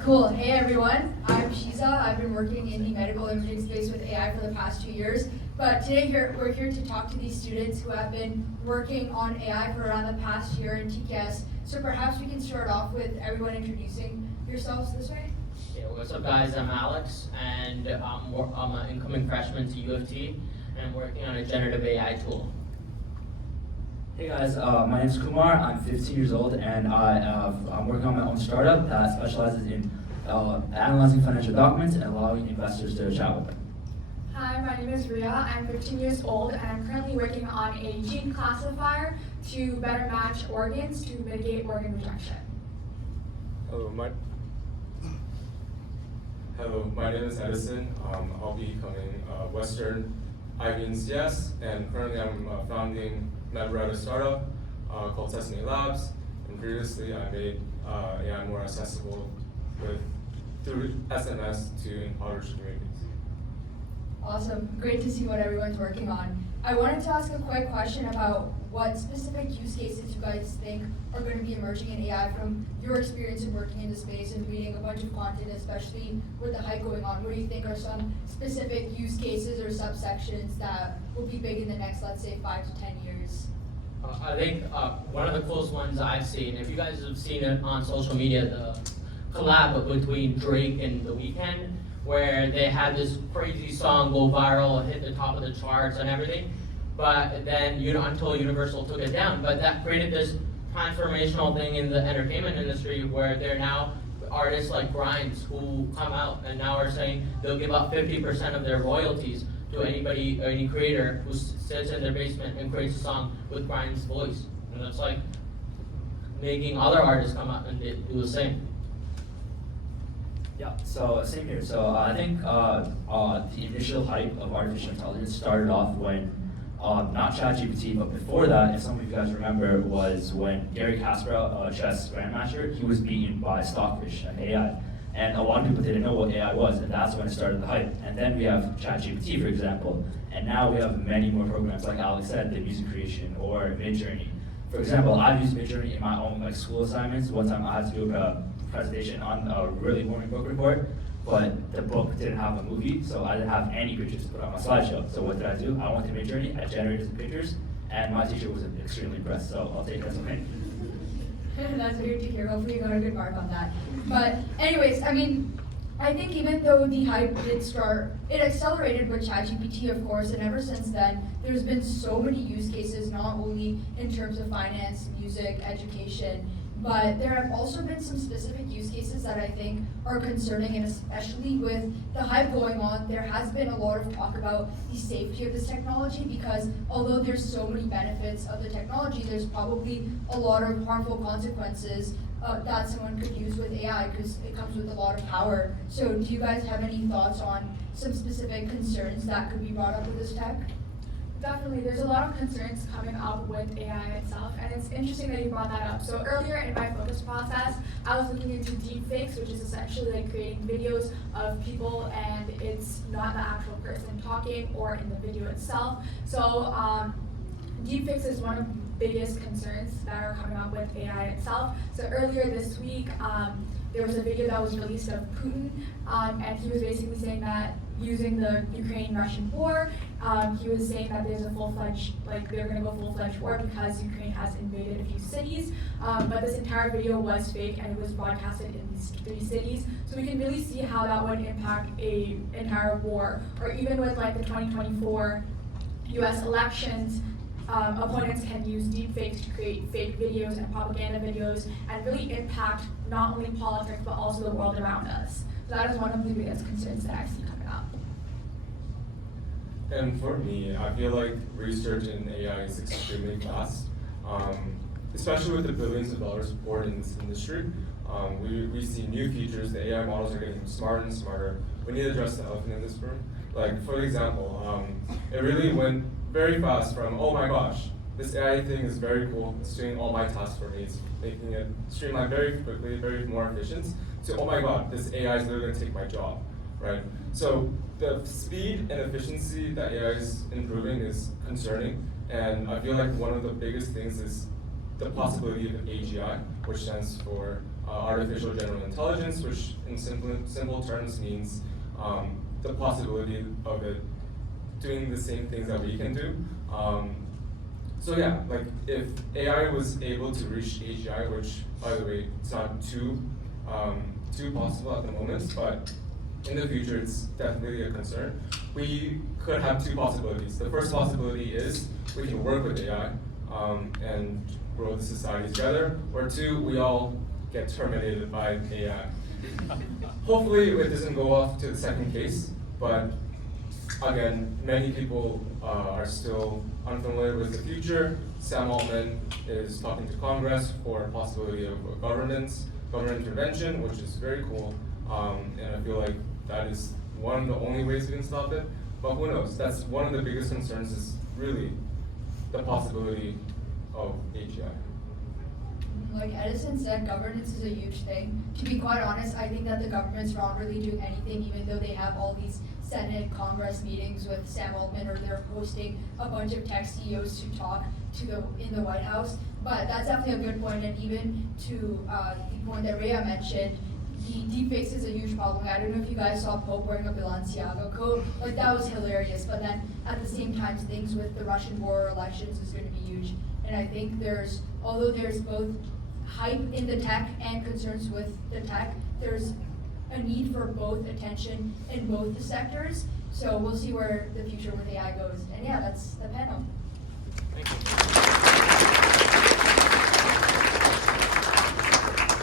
Cool. Hey everyone, I'm Shiza. I've been working in the medical imaging space with AI for the past 2 years. But today we're here to talk to these students who have been working on AI for around the past year in TKS. So perhaps we can start off with everyone introducing yourselves this way. Yeah, what's up guys, I'm Alex, and I'm an incoming freshman to U of T, and I'm working on a generative AI tool. Hey guys, my name is Kumar. I'm 15 years old, and I'm working on my own startup that specializes in analyzing financial documents and allowing investors to chat with them. Hi, my name is Ria. I'm 15 years old, and I'm currently working on a gene classifier to better match organs to mitigate organ rejection. Hello, my name is Edison. I'll be becoming Western IB in CS, and currently I'm founding a startup called Sesame Labs. And previously, I made AI more accessible through SMS to impoverished communities. Awesome. Great to see what everyone's working on. I wanted to ask a quick question about what specific use cases you guys think are going to be emerging in AI from your experience in working in the space and reading a bunch of content, especially with the hype going on. What do you think are some specific use cases or subsections that will be big in the next, let's say, 5 to 10 years? I think one of the coolest ones I've seen, if you guys have seen it on social media, the collab between Drake and The Weeknd, where they had this crazy song go viral, hit the top of the charts and everything, but then until Universal took it down. But that created this transformational thing in the entertainment industry where there are now artists like Grimes who come out and now are saying they'll give up 50% of their royalties to any creator who sits in their basement and creates a song with Grimes' voice. And it's like making other artists come out and do the same. Yeah, so same here. So I think the initial hype of artificial intelligence started off when, not ChatGPT, but before that, if some of you guys remember, was when Gary Kasparov, a chess grandmaster, he was beaten by Stockfish, an AI. And a lot of people didn't know what AI was, and that's when it started the hype. And then we have ChatGPT, for example, and now we have many more programs, like Alex said, the music creation or Midjourney. For example, I've used Midjourney in my own school assignments. One time I had to do a presentation on a really boring book report, but the book didn't have a movie, so I didn't have any pictures to put on my slideshow. So what did I do? I went to Midjourney, I generated some pictures, and my teacher was extremely impressed, so I'll take that as a win. That's weird to hear. Hopefully you got a good mark on that. But anyways, I think even though the hype did start, it accelerated with ChatGPT, of course, and ever since then, there's been so many use cases, not only in terms of finance, music, education, but there have also been some specific use cases that I think are concerning, and especially with the hype going on, there has been a lot of talk about the safety of this technology, because although there's so many benefits of the technology, there's probably a lot of harmful consequences that someone could use with AI, because it comes with a lot of power. So do you guys have any thoughts on some specific concerns that could be brought up with this tech? Definitely, there's a lot of concerns coming up with AI itself, and it's interesting that you brought that up. So earlier in my focus process, I was looking into deepfakes, which is essentially like creating videos of people and it's not the actual person talking or in the video itself. So deepfakes is one of the biggest concerns that are coming up with AI itself. So earlier this week, there was a video that was released of Putin, and he was basically saying that using the Ukraine-Russian war, he was saying that there's a full-fledged, they're gonna go full-fledged war because Ukraine has invaded a few cities, but this entire video was fake and it was broadcasted in these 3 cities. So we can really see how that would impact a entire war, or even with the 2024 US elections, opponents can use deepfakes to create fake videos and propaganda videos and really impact not only politics but also the world around us. So that is one of the biggest concerns that I see coming up. And for me, I feel like research in AI is extremely fast, especially with the billions of dollars poured in this industry. We see new features, the AI models are getting smarter and smarter. We need to address the elephant in this room. For example, it really went very fast from, oh my gosh, this AI thing is very cool, it's doing all my tasks for me, it's making it streamline very quickly, very more efficient, to, oh my god, this AI is literally going to take my job, right? So the speed and efficiency that AI is improving is concerning, and I feel like one of the biggest things is the possibility of AGI, which stands for artificial general intelligence, which in simple terms means the possibility of it doing the same things that we can do. So yeah, like if AI was able to reach AGI, which by the way, it's not too possible at the moment, but in the future it's definitely a concern. We could have two possibilities. The first possibility is we can work with AI and grow the society together, or two, we all get terminated by AI. Hopefully it doesn't go off to the second case, but again, many people are still unfamiliar with the future. Sam Altman is talking to Congress for a possibility of a government intervention, which is very cool. And I feel like that is one of the only ways we can stop it. But who knows? That's one of the biggest concerns is really the possibility of AGI. Like Edison said, governance is a huge thing. To be quite honest, I think that the government's not really doing anything, even though they have all these Senate, Congress meetings with Sam Altman, or they're hosting a bunch of tech CEOs to talk to in the White House. But that's definitely a good point, and even to the point that Rhea mentioned, the deepfakes is a huge problem. I don't know if you guys saw Pope wearing a Balenciaga coat. Like, that was hilarious. But then at the same time, things with the Russian war elections is going to be huge. And I think although there's both hype in the tech and concerns with the tech, there's a need for both attention in both the sectors. So we'll see where the future with AI goes. And yeah, that's the panel. Thank you.